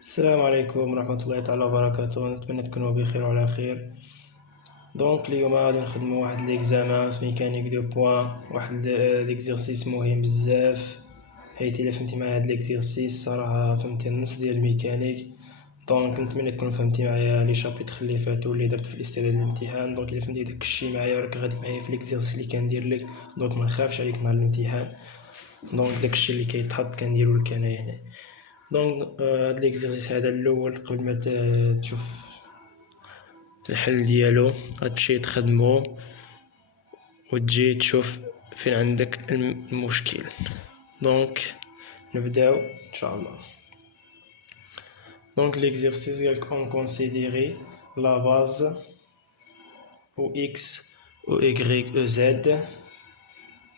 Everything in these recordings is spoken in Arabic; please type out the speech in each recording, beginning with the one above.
السلام عليكم ورحمة الله تعالى وبركاته. نتمنى تكونوا بخير وعلى خير. دونك اليوم غادي نخدمو واحد ليكزامان في ميكانيك دو بوان، واحد ليكزيرسيس مهم بزاف، حيت الا فهمتي معايا هاد ليكزيرسيس صراحة فهمتي النص ديال الميكانيك. دونك نتمنى تكونوا فهمتي معايا لي شابيتر اللي فاتو اللي درت في الاستعداد للامتحان. دونك الا فهمتي داك الشيء معايا وراك غادي معايا في ليكزيرسيس اللي كندير لك، دونك ما نخافش عليك نهار الامتحان. دونك داك الشيء اللي كيتحط كنديرو لك انايا هنا. دونك هاد ليكزيرسيس هذا الاول قبل ما تشوف الحل ديالو غتمشي تخدمو وتجي تشوف فين عندك المشكل. دونك نبداو ان شاء الله. دونك l'exercice قالك on considérer la base ou x ou y ou z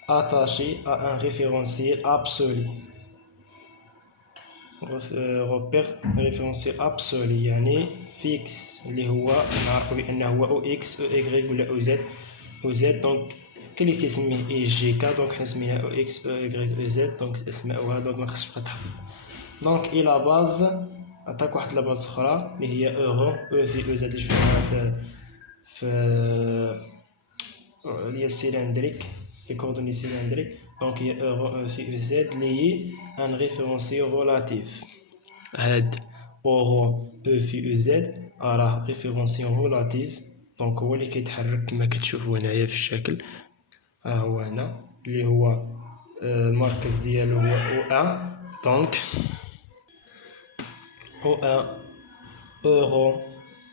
attachée à un référentiel absolu. repère référentiel absolu يعني فيكس اللي هو نعرفو بأنه هو او اكس او y ولا او زد او زد. دونك كاين اللي كيسميه اي جي كا، دونك حنا سميناها او اكس او y او زد. دونك اسماؤها دونك مخصش تبقى تحفظ. دونك اي لا باز عطاك واحد لا باز اخرى اللي هي اورو او في او زد اللي شفناها في اللي هي السيلندريك لي كوردوني سيلندريك. دونك هي اورو او في او زد اللي هي ان ريفيرونسيال ريلاتيف. هاد اورو او في او زد راه ريفيرونسيال ريلاتيف، دونك هو اللي كيتحرك كما كتشوفوا هنايا في الشكل. هو هنا اللي هو المركز ديالو هو او ان. دونك او ان اورو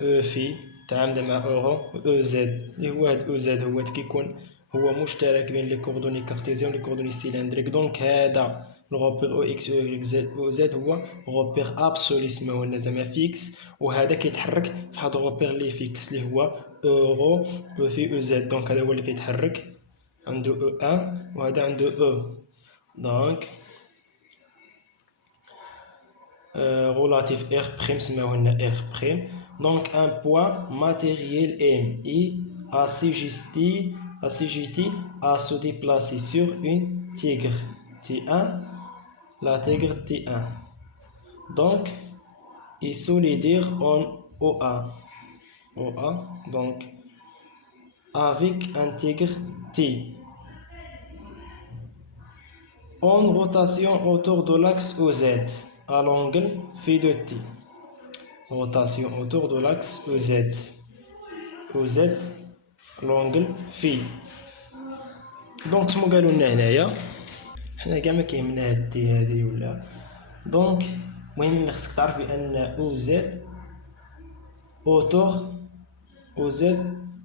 او في تعامل مع اورو او زد اللي هو هاد او زد هو كيكون هو مشترك بين لي كوردوني كارتيزيان و لي كوردوني سيلندريك. دونك هذا الغوبير او اكس او y زد او زد هو غوبير ابسولي سماوه لنا زعما فيكس، وهذا كيتحرك في هذا الغوبير لي فيكس اللي هو اورو او في او زد. دونك هذا هو اللي كيتحرك عنده او ان وهذا عنده او. دونك relatif R prime سماوه لنا R prime. Donc un poids matériel M est assujetti à se déplacer sur une tigre T1, la tigre T1. Donc est solidaire en OA. OA donc avec un tigre T en rotation autour de l'axe OZ à l'angle phi de T. Rotation autour de l'axe OZ. OZ l'angle phi. دونك شنو قالوا لنا هنايا؟ حنا كاع ما كيهمنا هاد تي هادي ولا. دونك المهم خصك تعرف بان او زد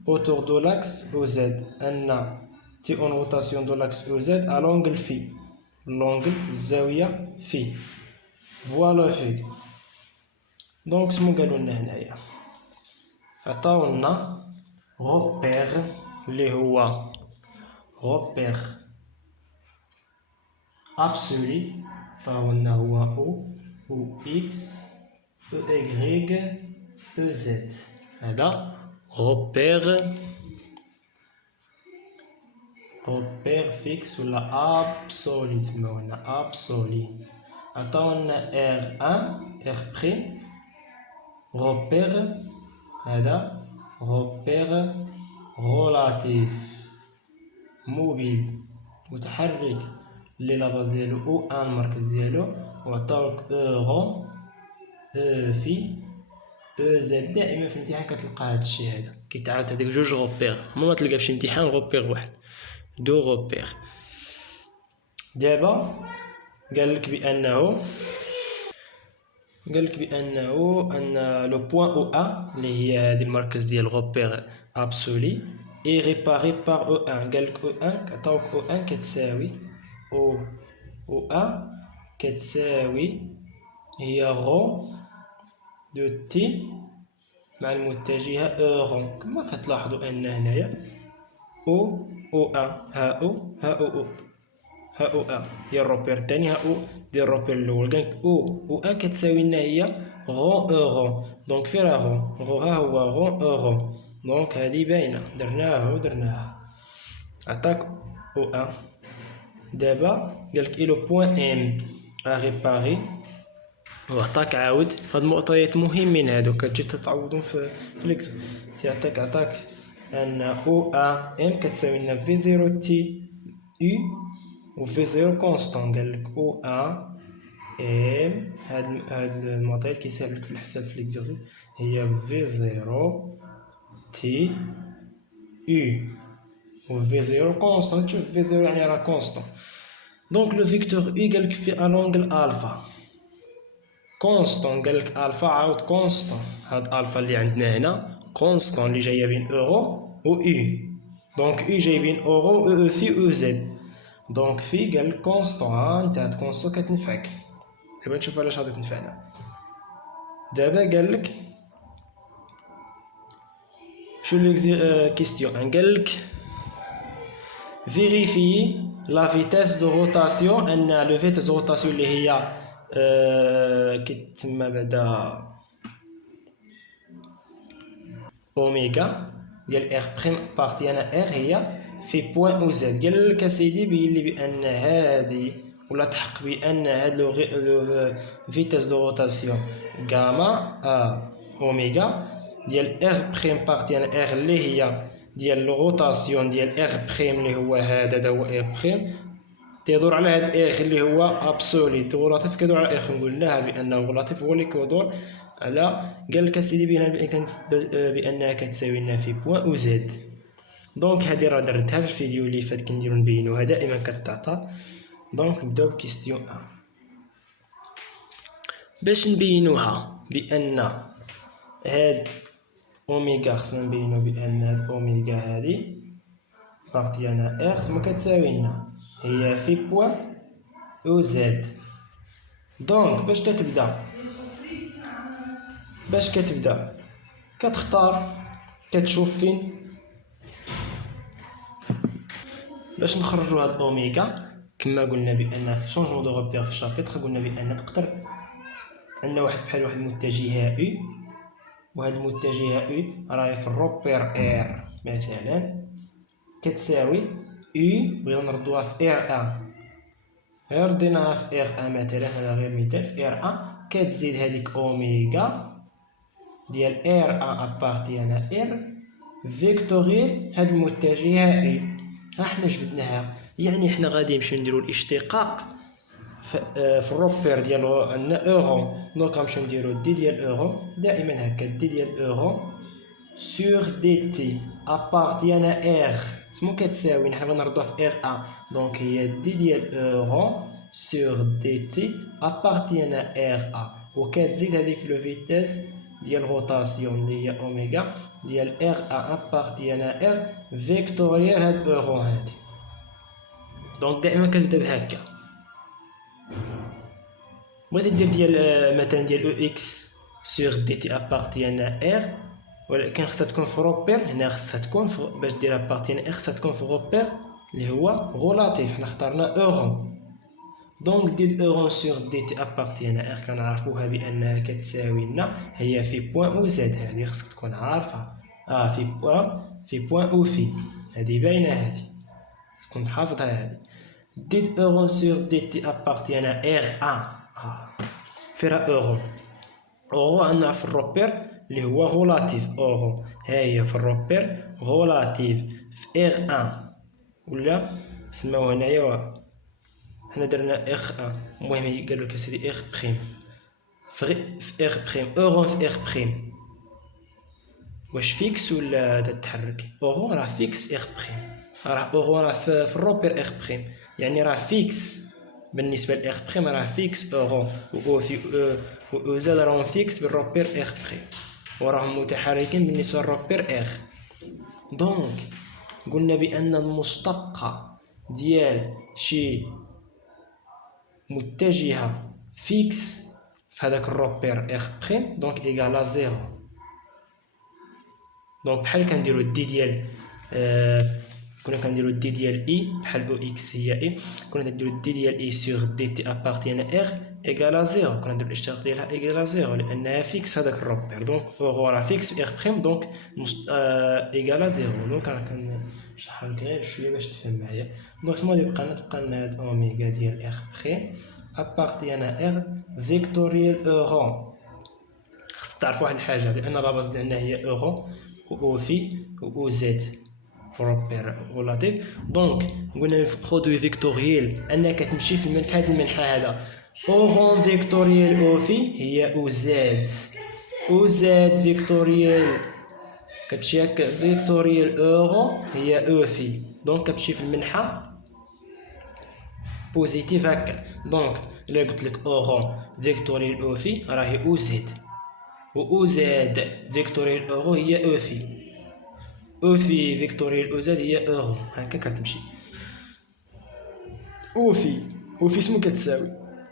autour de l'axe او زد ان تي اون روتاسيون دو لاكس او زد ا لونغل في لونغل الزاويه في. فوالا فيك. دونك شنو قالوا لنا هنايا؟ عطاونا غوبير اللي هو غوبير ابسولي، عطاونا هو او اكس او y او زد. هذا غوبير فيكس ولا ابسولي سماونا ابسولي. عطاونا ار بريم غوبير، هذا غوبير رولاتيف موبيل متحرك اللي لاباز ديالو او ان المركز ديالو. وعطاوك اورو او في او زد. دائما في الامتحان كتلقى هاد الشيء هذا كيتعاد هذيك جوج غوبير، ما تلقى في امتحان غوبير واحد دو غوبير. دابا قالك بانه ان لو بوين او ان اللي هي هذه المركز ديال غوبير ابسولي اي ريباري بار او ان. قالك او ان عطاوك او ان كتساوي او ان كتساوي هي غو دو تي مع المتجهة اورو. كما كتلاحظوا ان هنايا او ان ها او ان هي الروبير الثاني، ها او ديال الروبير الاول. قالك او ان كتساوي لنا هي غو اورو. دونك فين راه غو؟ ها هو غو اورو. دونك هذه باينه درناها عطاك او ان. دابا قالك اي لو بوين ام ا ريباري وعطاك عاود هاد المعطيات مهمين هادو كتجي تتعوضهم في عطاك ان او ا ام كتساوي لنا في 0 تي يو و في 0 كونستون. قالك او ا ام هاد المعطيات كيسهل لك في الحساب في ليكزارسيس هي في 0 تي يو و في 0 كونستون. تشوف في 0 يعني راه كونستون. دونك لو فيكتور اي قالك في الونغل الفا كونستون. قالك الفا عاود كونستون. هاد الفا اللي عندنا هنا كونستون اللي جايه بين اورو و او. دونك او جاي بين اورو و او في او زد. دونك في قالك كونستون. ها انت كونستون كتنفعك. دابا نشوف علاش غادي تنفعنا. دابا قالك شو لي كيستيون قالك فيريفي لا فيتاس دو روتاسيون ان لو فيتاس دو روتاسيون اللي هي كيتسمى بعدا اوميغا ديال ار بريم بارتي انا ار هي في بوين او زد. قالك اسيدي بين لي بان هادي ولا تحق بان هاد لو فيتاس دو روتاسيون غاما اوميغا ديال ار بريم بارتي انا ار اللي هي ديال الروتاسيون ديال ار بريم اللي هو هذا هو ار بريم تيدور على هاد ار اللي هو ابسولي غولاتيف كيدور على ار. قلناها بانه غولاتيف هو اللي كيدور على. قالك اسيدي بانها كتساوي لنا في بوين او زد. دونك هادي راه درتها في الفيديو اللي فات كنديرو نبينوها دائما كتعطى. دونك نبداو بكيستيون ا باش نبينوها بان هاد اوميغا. خصنا نبينو بان هاد اوميغا هادي بارتي انا ار تما كتساوي لنا هي في بوين او زد. دونك باش كتبدا كتختار كتشوف فين باش نخرجو هاد اوميغا. كما قلنا بان في شونجمون دو روبير في الشابيتر قلنا بان تقدر عندنا واحد بحال واحد المتجهه او وهاد المتجهه او راهي في الروبير ار مثلا كتساوي او. بغينا نردوها في ار ا رديناها في ار ا مثلا هذا غير مثال في ار ا كتزيد هذيك اوميغا ديال ار ا ابارتي انا ار فيكتوريال هاد المتجهه اي. ها حنا جبدناها يعني حنا غادي نمشيو نديرو الاشتقاق في الروبير ديالو عندنا اورو. دونك غنمشيو نديرو دي ديال اورو دائما هكا دي ديال اورو سور دي تي ابارتي انا ار سمو كتساوي حنا غنردوها في ار ا. دونك هي دي ديال اورو سور دي تي ابارتي انا ار ا وكتزيد هذيك لو فيتاس ديال روتاسيون اللي هي اوميغا ديال ار ا ابارتي انا ار فيكتوريال هاد اورو هادي. دونك دائما كنبدا بهكا. بغيتي دير ديال مثلا ديال او اكس سور دي تي ابارتي انا ار ولكن خصها تكون في روبير. هنا خصها تكون باش ديرها بارتي ار خصها تكون في روبير اللي هو غولاتيف. حنا اخترنا اورو. دونك دير اورو سور دي تي ابارتي انا ار كنعرفوها بانها كتساوي لنا هي في بوين او زد. هذه خصك تكون عارفها في بوين او في هذه باينه. هذه تكون حافظها. هذه دير اورو سور دي تي ابارتي انا ار ا فيها اورو عندنا في الروبير اللي هو غولاتيف. اورو هي في الروبير غولاتيف في ار 1 ولا سماو هنايا حنا درنا اخ 1. المهم قالوا لك سيدي اخ بريم في اخ بريم اورو في اخ بريم واش فيكس ولا تتحرك. اورو راه فيكس في اخ بريم. راه اورو راه في الروبير اخ بريم يعني راه فيكس بالنسبه لاخ بريم راه فيكس اورو و في و زاد راهم فيكس بالروبير اخ بريم وراهم متحركين بالنسبه للروبير اخ. دونك قلنا بان المشتقه ديال شي متجهه فيكس في هذاك الروبير اخ بريم دونك ايكالا زيرو. دونك بحال كنديرو دي ديال كنا كنديرو دي ديال اي بحال او اكس هي اي كنا كنديرو دي ديال اي سور دي تي ابارتيان ار ايكالا زيرو. كنا نديرو الاشتقاق ديالها ايكالا زيرو لانها فيكس في هذاك الروبير. دونك اورو راه فيكس في ار بريم دونك ايكالا زيرو. دونك راه كنشرحها لك غير شويه باش تفهم معايا. دونك تما تبقى لنا هاد اوميغا ديال ار بريم appartient à R vectoriel euro. خص تعرف واحد الحاجه لان لا باز ديالنا هي اورو و في و زد بروبير ريلاتيف. دونك قلنا في برودوي فيكتوريال انك تمشي في هذا المنحى هذا اورون فيكتوريال او في هي او زد، او زد فيكتوريال كتمشي هكا فيكتوريال اورو هي او في. دونك كتمشي في المنحى بوزيتيف هكا. دونك الا قلت لك اورون فيكتوريال او في راهي او زد، و او زد فيكتوريال اورو هي او في، او في فيكتوريال او زد هي اورو. هكا كتمشي او في، او في شنو كتساوي؟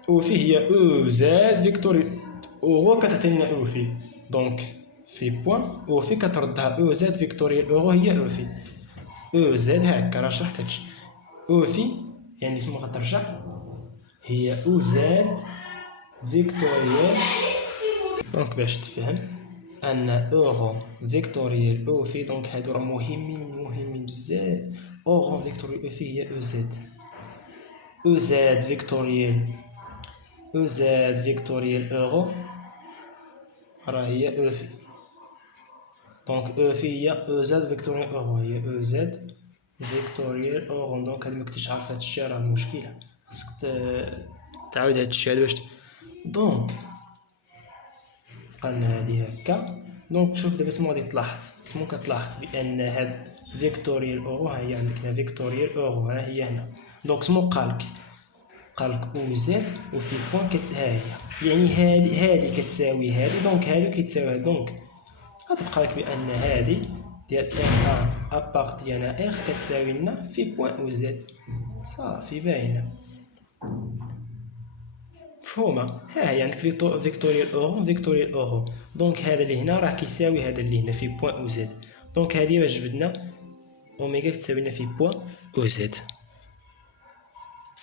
او في هي او زد فيكتوريال اورو كتعطينا او في. دونك في بوان او في كتردها او زد فيكتوريال اورو هي او في، او زد هكا راه شرحت هادشي. او في يعني شنو غترجع هي او زد فيكتوريال. دونك باش تفهم ان اورو فيكتوريال او في، دونك هادو راه مهمين بزاف. اورو فيكتوريال او في هي او زد، او زد فيكتوريال، او زد فيكتوريال اورو راه هي او في. دونك او في هي او زد فيكتوريال اورو هي او زد فيكتوريال اورو. دونك هاد ما كنتيش عارف هادشي راه مشكله، خاصك تعاود هادشي هذا باش دونك قالنا هادي هكا. دونك شوف دابا شنو غادي تلاحظ، شنو كتلاحظ بان هاد فيكتوريال اورو ها هي عندك هنا فيكتوريال اورو ها هي هنا. دونك شنو قالك؟ قالك او زد وفي بوان ها هي، يعني هادي كتساوي هادي، دونك هادو كيتساوي هادي. دونك غتبقى لك بان هادي ديال ار ابارتيان ار كتساوي لنا في بوان او زد. صافي باينه مفهومه. ها هي عندك فيكتوريال اورو فيكتوريال اورو. دونك هذا اللي هنا راه كيساوي هذا اللي هنا في بوان او زد. دونك هذه باش جبدنا اوميغا كتساوي لنا في بوان او زد.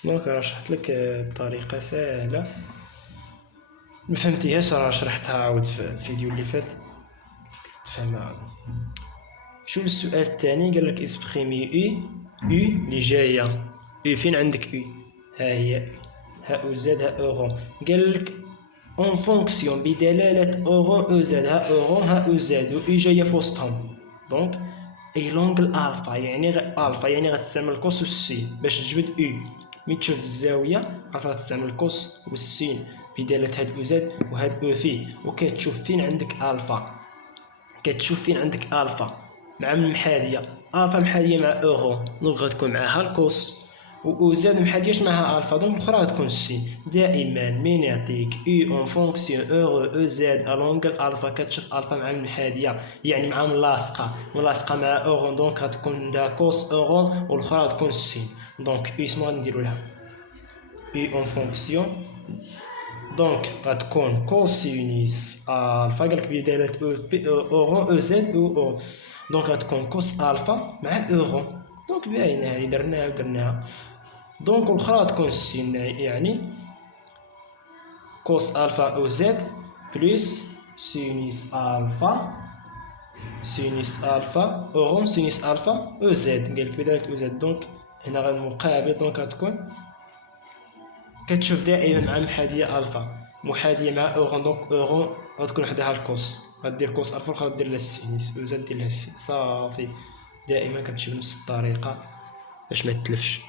دونك راه شرحت لك بطريقه سهله، ما فهمتيهاش راه شرحتها عاود في الفيديو اللي فات تفهمها. شو السؤال الثاني؟ قال لك اسبريمي اي اللي جايه اي فين عندك اي؟ ها هي ها او زد ها اورو. قال لك اون فونكسيون بدلاله اورو او زد ها اورو ها او زد و اي جايه في وسطهم. دونك اي لونغل الفا يعني الفا يعني غتستعمل الكوس والسين باش تجبد اي. ملي تشوف الزاويه عرف غتستعمل الكوس والسين بدلاله هاد او زد وهاد او في، وكتشوف فين عندك الفا، كتشوف فين عندك الفا مع المحاديه، الفا محاديه مع اورو دونك غتكون معاها الكوس، و زاد محادياش معها الفا دونك الاخرى غتكون السين. دائما من يعطيك اي اون فونكسيون اورو او زد الونغل الفا كتشوف الفا مع المحاديه يعني مع ملاصقه مع اورو، دونك غتكون عندها كوس اورو والاخرى غتكون السين. دونك اي شنو غنديرو لها؟ اي اون فونكسيون دونك غتكون كوسينيس الفا قالك بدلاله اورو او زد او دونك غتكون كوس الفا مع اورو. دونك باينه هادي درناها. دونك الاخرى غتكون السين يعني كوس الفا او زد بلس سينيس الفا اورو سينيس الفا او زد قالك بدلاله او زد. دونك هنا غنمقابل دونك غتكون كتشوف دائما مع محاديه الفا محاديه مع اورو. دونك اورو غتكون وحدها الكوس، غدير كوس الفا واخا دير لها السينيس او زد دير لها السين. صافي دائما كتمشي بنفس الطريقه باش ما تتلفش.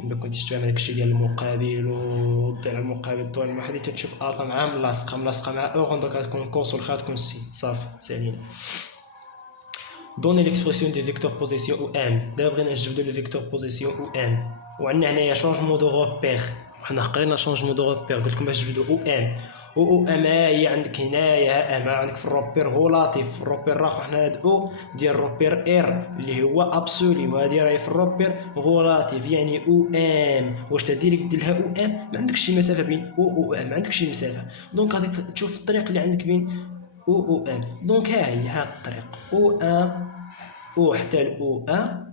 الا كنتي تفهم داكشي ديال المقابل وضع المقابل طول المحاديه تتشوف الفا مع ملاصقه مع اورو دونك غتكون كوس والاخرى غتكون السين. صافي سالينا. دوني ليكسبرسيون دي فيكتور بوزيسيون او ام. دابا بغينا نجبدو لي فيكتور بوزيسيون او ام، وعندنا هنايا شونجمون دو روبير. حنا قرينا شونجمون دو روبير قلت لكم باش تجبدو او ام او ام هي عندك هنايا ها ام عندك في الروبير ريلاتيف الروبير راه حنا هاد او ديال الروبير ار اللي هو ابسولي وهادي راهي في الروبير ريلاتيف يعني او ام. واش تدير دير لها او ام ما عندكش شي مسافه بين او ام ما عندكش شي مسافه. دونك غادي تشوف الطريق اللي عندك بين او ام. دونك ها هي هاد الطريق او ان او حتى الاو ان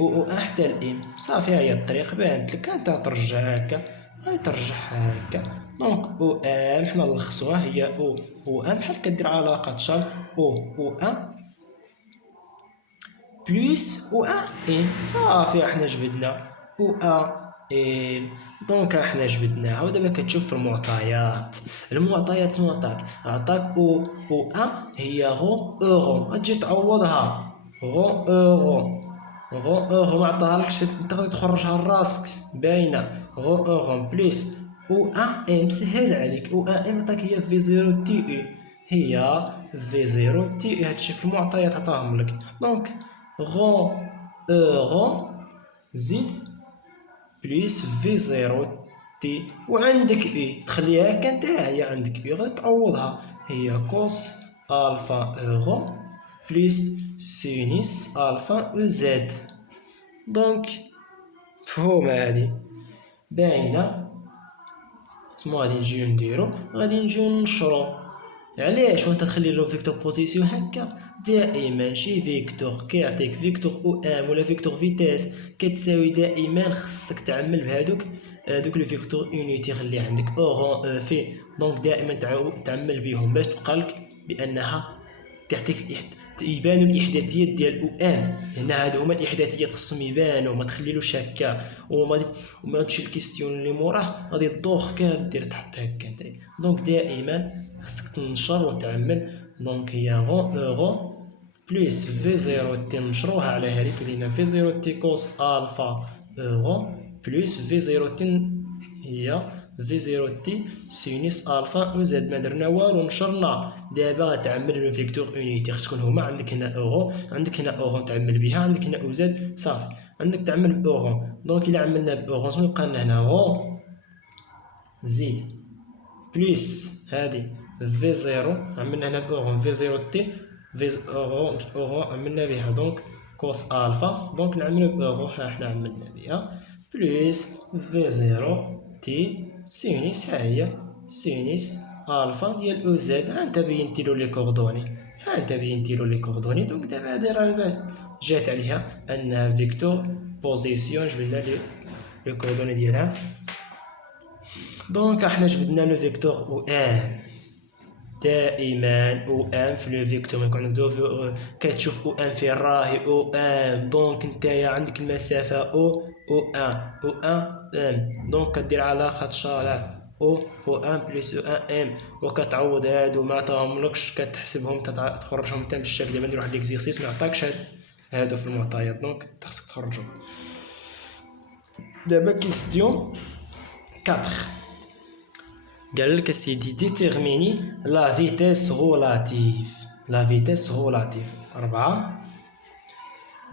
او ان حتى الام. صافي ها هي الطريق بانت لك انت ترجع هكا غادي ترجعها هكا. دونك او ام حنا نلخصوها هي او ام بحال كدير علاقه شارج او ان بلس او ان ام. صافي حنا جبدنا او ان ام. دونك احنا جبدناها ودابا كتشوف في المعطيات. المعطيات عطاك او ان هي غون اورو، غتجي تعوضها غون اورو ما عطاهالكش تقدر تخرجها لراسك باينه. غون اورو بليس او ان ام، سهل عليك. او ان ام عطاك هي في 0 تي او، هي في 0 تي او، هادشي في المعطيات عطاهم لك. دونك غون اورو زيد بليس في 0 تي، وعندك اي تخليها هكا نتا، هي عندك اي غادي تعوضها، هي كوس الفا اورو بليس سينيس الفا او زد. دونك مفهومة هادي باينة. سمو غادي نجيو نديرو، غادي نجيو ننشرو. علاش وانت تخلي لو فيكتور بوزيسيون هكا؟ دائما شي فيكتور كيعطيك فيكتور او ام ولا فيكتور فيتاس كتساوي، دائما خصك تعمل بهادوك لو فيكتور يونيتير اللي عندك اورون في. دونك دائما تعمل بهم باش تبقى لك بانها تعطيك يبانوا الاحداثيات ديال او ام، لان هادو هما الاحداثيات خصهم يبانوا، ما تخليلوش هكا وما غاديش الكيستيون اللي موراه غادي تدوخ كامل دير تحت هكا نتايا. دونك دائما خصك تنشر وتعمل. دونك هي غون اورو بليس في 0 تي، نشروها على هذه لينا في 0 تي كوس الفا اورو بليس في 0 تي هي في 0 تي سينيس الفا او زد. ما درنا والو نشرنا. دابا غتعمل لو فيكتور يونيتي، خص تكون هما عندك هنا اورو، عندك هنا اورو تعمل بها، عندك هنا او زد صافي، عندك تعمل باورو. دونك الا عملنا باورو شنو يبقى لنا هنا؟ غون زيد بليس هادي في 0 عملنا هنا باورو في 0 تي في اورو عملنا بها، دونك كوس الفا. دونك نعملو باورو، ها حنا عملنا بها بليس في 0 تي سينيس، ها هي سينيس الفا ديال او زد. ها انت بينتيلو لي كوردوني، دونك دابا هادي راه البال جات عليها انها فيكتور بوزيسيون، جبدنا لي كوردوني ديالها. دونك احنا جبدنا لو فيكتور او ام. دائما او ام في لو فيكتور يكون عندك كتشوف او ام فين راهي او ام. دونك نتايا عندك المسافه او ان ام، دونك كدير علاقه شارع او ان بلس او ان ام، وكتعوض هادو ما عطاهملكش كتحسبهم تخرجهم انت بالشكل. دابا ندير واحد ليكزيرسيس ما عطاكش هادو في المعطيات، دونك خصك تخرجهم. دابا كيستيون 4 قال لك سيدي ديتيرميني لا فيتيس غولاتيف. 4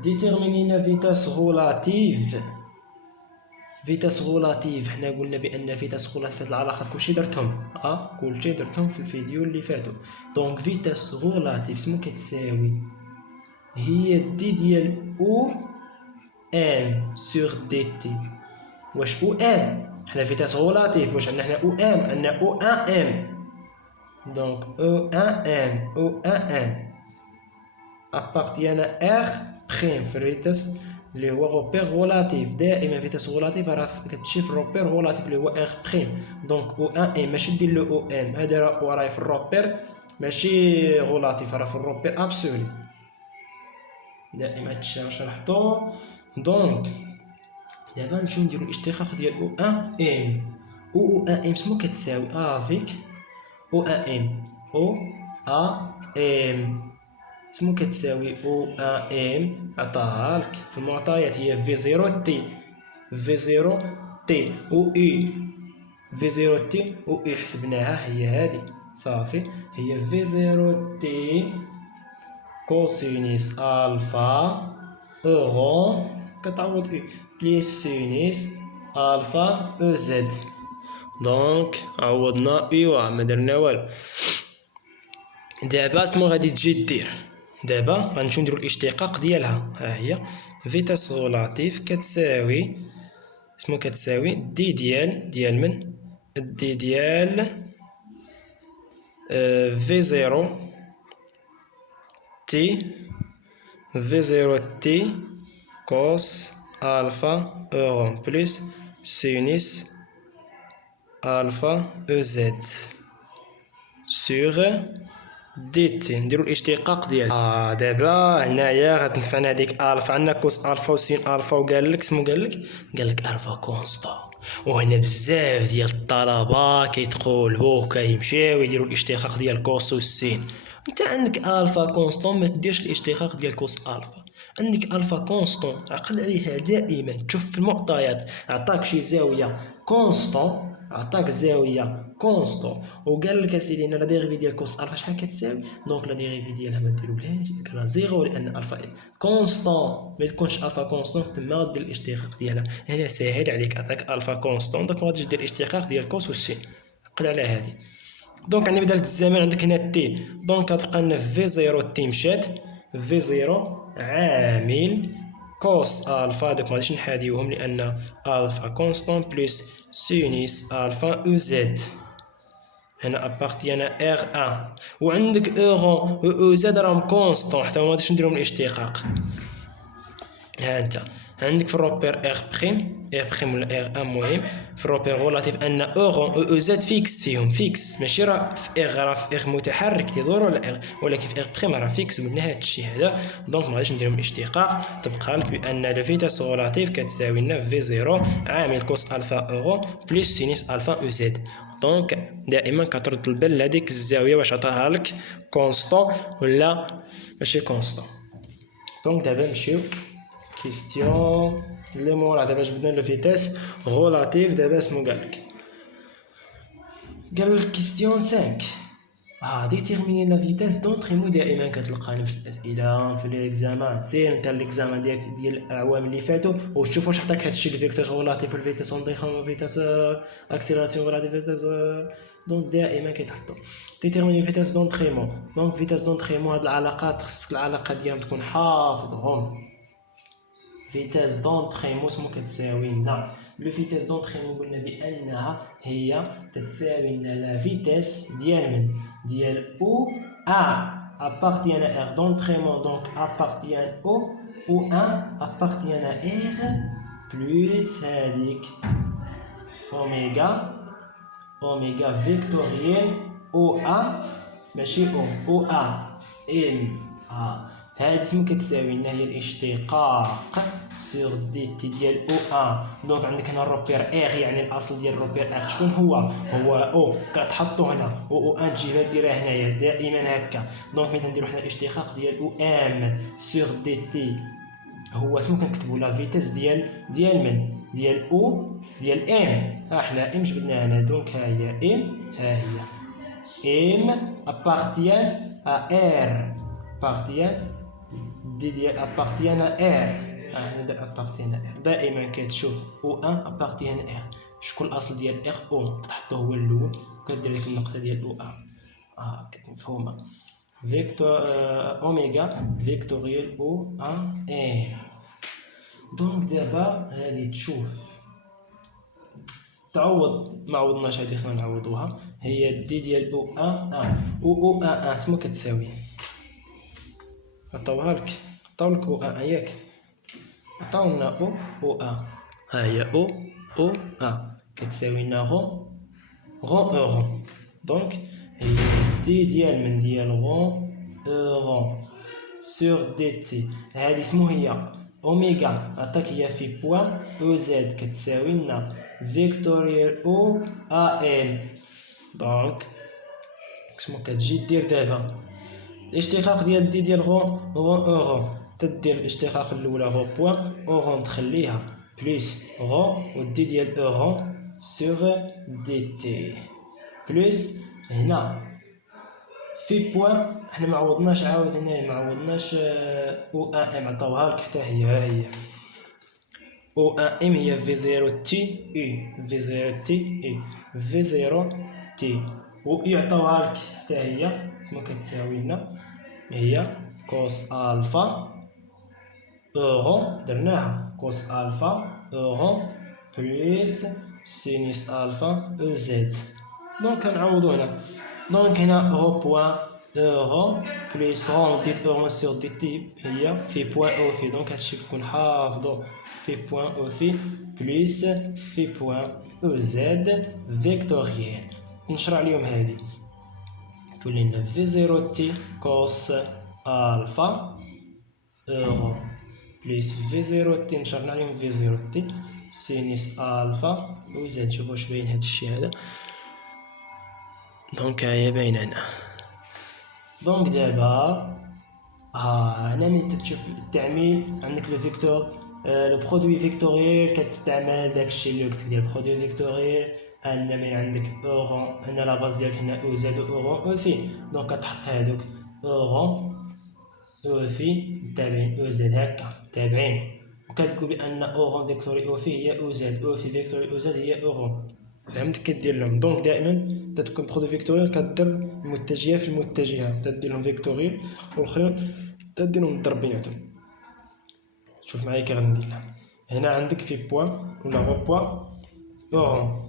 ديتيرميني لا فيتاس غولاتيف. حنا قلنا بان فيتاس غولاتيف العلاقات كلشي درتهم في الفيديو اللي فاتو. دونك فيتاس غولاتيف سمو كتساوي هي دي ديال او ام سور دي تي. واش او ام حنا فيتاس غولاتيف، واش عندنا حنا او ام؟ عندنا او ان ام. دونك او ان ام ابارتيان ار بريم في الفيتاس اللي هو روبير غولاتيف. دائما فيتاس غولاتيف راه كتمشي في الروبير غولاتيف اللي هو ار بريم. دونك او ان ام ماشي دير لو او ام، هذا راهي في الروبير ماشي غولاتيف، راه في الروبير ابسولي. دائما هادشي راه شرحتو. دونك دابا نمشيو نديرو الاشتقاق ديال او ان ام. او ان ام شنو كتساوي؟ افيك او ان ام شنو كتساوي؟ او ان ام عطاها لك في المعطيات هي في 0 تي او اي في 0 تي او اي حسبناها هي هادي صافي، هي في 0 تي كوسينيس الفا اورو كتعوض اي بليس سينيس الفا او زد. دونك عوضنا ايوا ما درنا والو. دابا سمو غادي تجي دير، دابا غنمشيو نديرو الاشتقاق ديالها. ها هي فيتاس غولاتيف كتساوي سمو كتساوي دي ديال من دي ديال في 0 تي كوس الفا اورو بلس سينيس الفا او زد سور دي تي نديرو الاشتقاق ديالها. دابا هنايا غتنفعنا هذيك الفا، عندنا كوس الفا وسين الفا، وقال لك سمو قال لك الفا كونستون. وهنا بزاف ديال الطلبه كيتقولبوا كيمشيو يديروا الاشتقاق ديال كوس والسين. انت عندك الفا كونستون ما تديرش الاشتقاق ديال كوس الفا. عندك الفا كونستون عقل عليها دائما. تشوف في المعطيات عطاك شي زاويه كونستون، عطاك زاويه كونستون، وقال لك اسيدي ان لا ديريفي ديال كوس الفا شحال كتساوي. دونك لا ديريفي ديالها ما ديروهاش، ديرها زيرو، لان الفا كونستون ما تكونش الفا كونستون تما غدير الاشتقاق ديالها. هنا ساهل عليك، عطاك الفا كونستون دونك ما غاديش دير الاشتقاق ديال كوس والسين. عقل على هذه. دونك عندي بداله الزمن عندك هنا تي، دونك غتبقى لنا في زيرو تي مشات، في زيرو عامل كوس الفا، دوك ما غاديش نحاديوهم لان الفا كونستون بلس سينيس الفا او زد. هنا ابارتيان ار ان، وعندك اورون او زد راهم كونستون حتى ما غاديش نديرهم الاشتقاق. ها انت عندك في الروبير ار بريم ولا ار ان، مهم في الروبير غولاتيف ان اورون او زد فيكس فيهم، فيكس ماشي راه في ار متحرك تيدور ولا ار، ولكن في ار بريم راه فيكس. قلنا هذا الشيء هذا، دونك ما غاديش نديرهم الاشتقاق. تبقى لك بان لو فيتاس غولاتيف كتساوي لنا في زيرو عامل كوس الفا اورون بلس سينيس الفا او زد. دونك دائما كترد البال لهذيك الزاويه واش عطاها لك كونستون ولا ماشي كونستون. دونك دابا نمشيو كيستيون اللي مورا. دابا جبدنا لو فيتاس غولاتيف. دابا اسمو قال لك كيستيون 5 ديتيرميني لا فيتاس دونطريمو. دائما كتلقى نفس الاسئله في ليكزامان. سير نتا ليكزامان ديال الاعوام اللي فاتوا وشوف واش عطاك هادشي الفيتاس غولاتيف والفيتاس انديخون فيتاس اكسيلراسيون غولاتيف فيتاس. دونك دائما كيتحطوا ديتيرميني فيتاس دونطريمون. دونك فيتاس دونطريمون هاد العلاقات خصك العلاقه ديالهم تكون حافظهم. فيتاس دونطريمون سمو كتساوي لنا لو فيتاس دونطريمون قلنا بانها هي تتساوي لنا لا فيتاس ديال من ديال او ا appartient à r d'entraînement, donc appartient au 1 appartient à r plus هذيك اوميغا فيكتوريال او ا ماشي او ا ام هذه اسمها كتساوي لنا هي الاشتقاق سور دي تي ديال او 1. دونك عندك هنا الروبير ار، يعني الاصل ديال الروبير ار شكون هو او. كتحطو هنا او 1 تجيبها ديرها هنايا دائما هكا. دونك ملي نديرو حنا الاشتقاق ديال او ام سور دي تي هو اسمو كنكتبو لا فيتاس ديال من ديال او ديال ام. حنا ام جبدنا هنا، دونك ها هي ام، ها هي ام appartient à r appartient ديال appartient à r. هنا appartient à r دائما كتشوف او 1 appartient à r. شكون الاصل ديال r او تحطو هو الاول وكدير ديك النقطه ديال او 1 مفهومه. فيكتور اوميغا فيكتوريال او 1 ار. دونك دابا غادي تشوف تعوض، ما عوضناش هذه خصنا نعوضوها. هي دي ديال او 1 او 1 شنو كتساوي؟ عطاوها لك او 1 ياك، عطاونا او 1 ها هي او 1 كتساوي لنا غون اورون. دونك هي دي ديال من ديال غون اورون سور دي تي. هذه اسمو هي اوميغا عطاك هي في بوان او زد كتساوي لنا فيكتوريال او ال. دونك شنو كتجي دير دابا الاشتقاق ديال دي ديال غون اورون. تدير الاشتقاق الاولى غون بوان اورون تخليها بلس غون ودي ديال اورون سور دي تي بلس هنا في بوان. حنا ما عوضناش عاود هنايا، ما عوضناش او ان ام عطاوها لك حتى هي. ها هي او ان ام هي في 0 تي اي في 0 تي اي في 0 تي و يعطاوها لك حتى هي اسمها كتساوي لنا هي كوس الفا اورون. درناها كوس الفا اورون بلس سينيس الفا او زد. دونك كنعوضو هنا. دونك هنا او بوان اورون بلس غون دي اورون سور دي تي هي في بوان او في. دونك هادشي كون حافظو في بوان او في بلس في بوان او زد فيكتوريال. نشرح اليوم هذه تولي لنا في زيرو تي كوس الفا اورو بليس في زيرو تي نشرنا عليهم في زيرو تي سينيس الفا وزاد. شوفوا واش باين هاد الشي هذا. دونك هي باينه هنا. دونك دابا هنا من تشوف التعميل عندك لو فيكتور لو برودوي فيكتوريال كتستعمل داكشي اللي قلت لك برودوي فيكتوريال. هنا من عندك اورون هنا لا باز ديالك هنا او زاد اورون او في. دونك كتحط هادوك اورون او في تابعين او زاد هكا تابعين وكتقول بان اورون فيكتوري او في هي او زاد او في فيكتوري او زاد هي اورون. فهمت كدير لهم. دونك دائما تتكون برودوي فيكتوريال كدير المتجهه في المتجهه تدير لهم فيكتوريال والاخرين تدير لهم الضرب بيناتهم. شوف معايا كي غندير لها. هنا عندك في بوان ولا غو بوان اورون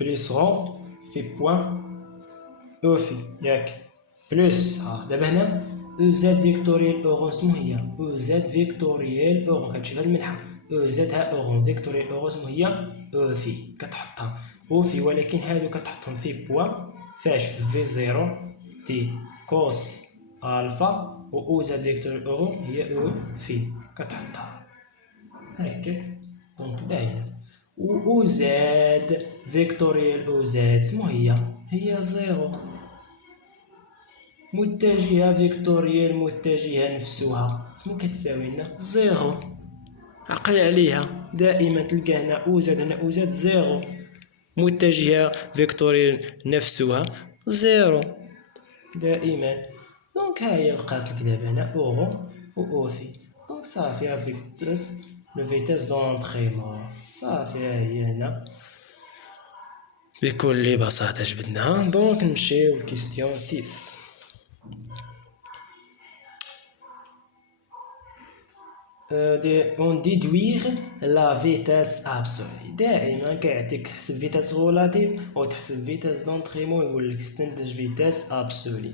بليس غون في بوان او في ياك بلس دابا هنا او زاد فيكتوريال اورون شنو هي او زاد فيكتوريال اورون كتشوف هاد الملحه او زاد ها اورون فيكتوريال اورون شنو هي او في كتحطها او في ولكن هادو كتحطهم في بوان فاش في زيرو تي كوس الفا و او زاد فيكتوريال اورون هي او في كتحطها هكاك. دونك باينه و او زاد فيكتوريال او زاد شنو هي زيرو متجهة فيكتوريال متجهة نفسها شنو كتساوي لنا زيرو. عقل عليها دائما تلقى هنا او زاد هنا او زاد زيرو متجهة فيكتوريال نفسها زيرو دائما. دونك ها هي لقات لك دابا هنا اورو و او في. دونك صافي ها فيتاس لو فيتاس دونطريمون صافي ها هي هنا بكل بساطة جبدناها. دونك نمشيو لكيستيون 6. on déduire la vitesse absolue. دائما كيعطيك تحسب فيتاس غولاتيف او تحسب فيتاس دونطريمون يقول لك استنتج فيتاس ابسولي.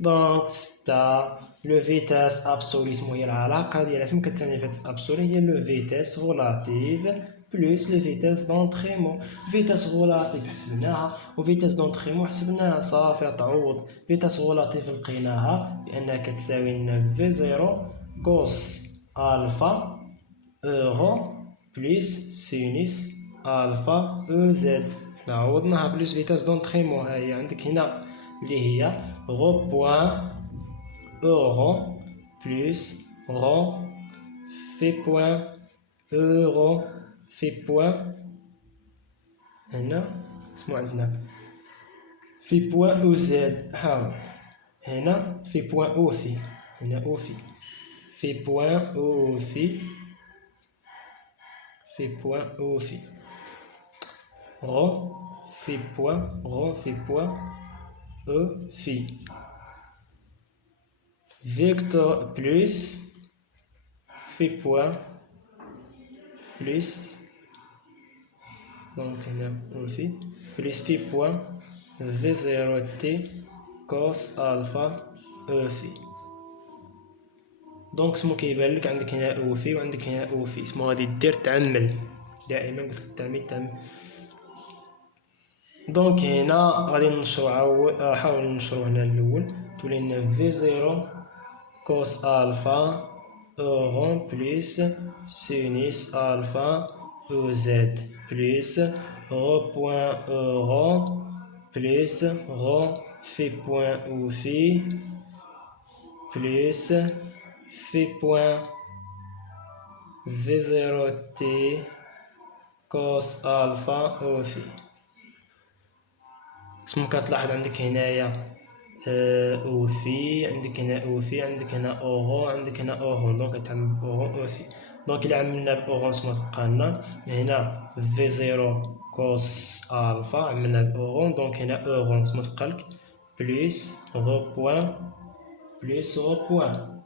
دونك ستا لو فيتاس ابسولي شنو هي العلاقه ديالها شنو كتسمى فيتاس ابسولي هي لو فيتاس غولاتيف بلس لو فيتاس دونطريمون. فيتاس غولاتيف حسبناها و فيتاس دونطريمون حسبناها صافي تعوض. فيتاس غولاتيف لقيناها بانها كتساوي لنا في زيرو كوس الفا اورو بلس سينيس الفا او زد. عوضناها بلس فيتاس دونطريمون ها هي عندك هنا اللي هي غو بوان اورو بلس غون في بوان اورو في بوان. هنا اسمو عندنا في بوان او زد ها هنا في بوان او في هنا او في بوان او في بوان او في غون في بوان او في فيكتور بلس في بوان بلس دونك هنا او في بلس في بوان في زيرو تي كوس الفا او في. دونك اسمو كيبان لك عندك هنا او في وعندك هنا او في اسمو غادي دير تعمل دائما قلت التعميل تعمل. دونك هنا غادي نشرو حاول نشرو هنا الاول تولي لنا في زيرو كوس الفا اورون بلس سينيس الفا او زد بلس غو بوان اورون بلس غو في بوان او في بلس في بوان في زيرو تي كوس الفا او في. اسمو كتلاحظ عندك هنايا او في عندك هنا او في عندك هنا اورو عندك هنا اورون. دونك كتعمل باورون او في. دونك الا عملنا باورون سما تبقى لنا هنا في زيرو كوس الفا عملنا باورون. دونك هنا اورون سما تبقى لك بلس غو بوان بلس غو بوان.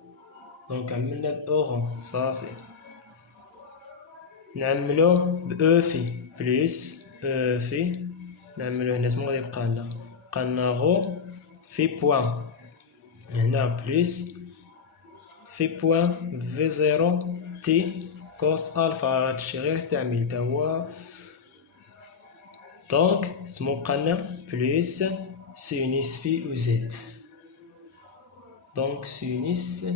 دونك عملنا باورون صافي. نعملو باو في بلس او في نعملو هنا سما غادي يبقى لنا غو في بوان هنا بلس في بوان في زيرو تي كوس الفا. هادشي غير تعميل تا هو دونك سمو بقى لنا بلس سينيس في او زد. دونك سينيس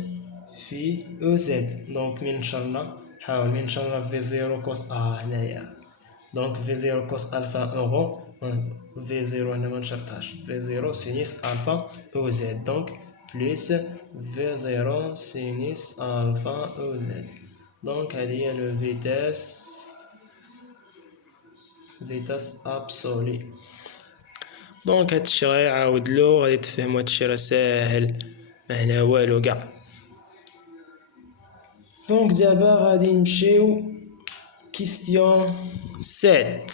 في او زد. دونك من نشرنا حاول من نشرنا في زيرو كوس هنايا. دونك في زيرو كوس الفا اورو، في زيرو هنا ما نشرتهاش، في زيرو سينيس الفا او زد. دونك بلس في زيرو سينيس الفا او زد. دونك هذه هي لو فيتاس ابسولي. دونك هادشي غيعاودلو، غادي تفهمو هادشي راه ساهل مهنا والو كاع. دونك دابا غادي نمشيو كيستيون 7.